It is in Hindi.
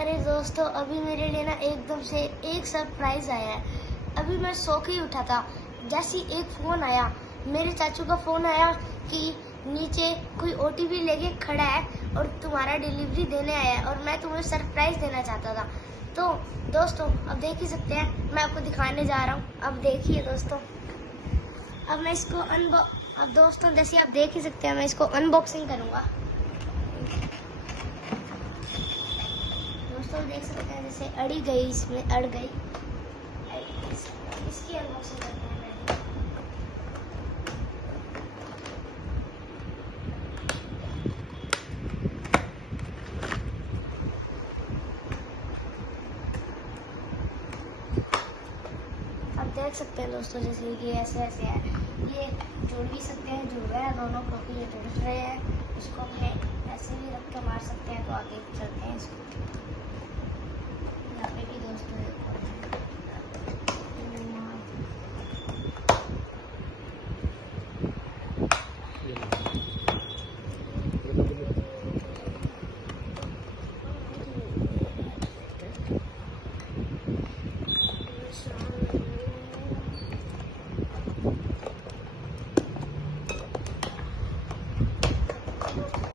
अरे दोस्तों, अभी मेरे लिए ना एकदम से एक सरप्राइज आया है। अभी मैं सो के ही उठा था, जैसे ही एक फ़ोन आया, मेरे चाचू का फ़ोन आया कि नीचे कोई ओटीपी लेके खड़ा है और तुम्हारा डिलीवरी देने आया है और मैं तुम्हें सरप्राइज देना चाहता था। तो दोस्तों, अब देख ही सकते हैं, मैं आपको दिखाने जा रहा हूँ। अब देखिए दोस्तों, अब मैं इसको अब दोस्तों, जैसे आप देख ही सकते हैं, मैं इसको अनबॉक्सिंग करूँगा। दोस्तों देख सकते हैं, जैसे अड़ी गई, इसमें अड़ गई। इसकी अनबॉक्सिंग करते हैं पहले। अब देख सकते हैं दोस्तों, जैसे कि ऐसे ऐसे है, ये जोड़ भी सकते हैं, जुड़ गए हैं दोनों, क्योंकि ये जुड़ रहे हैं। इसको अपने ऐसे भी रख के मार सकते हैं। तो आगे चलते हैं इसको, यहाँ पे भी दोस्तों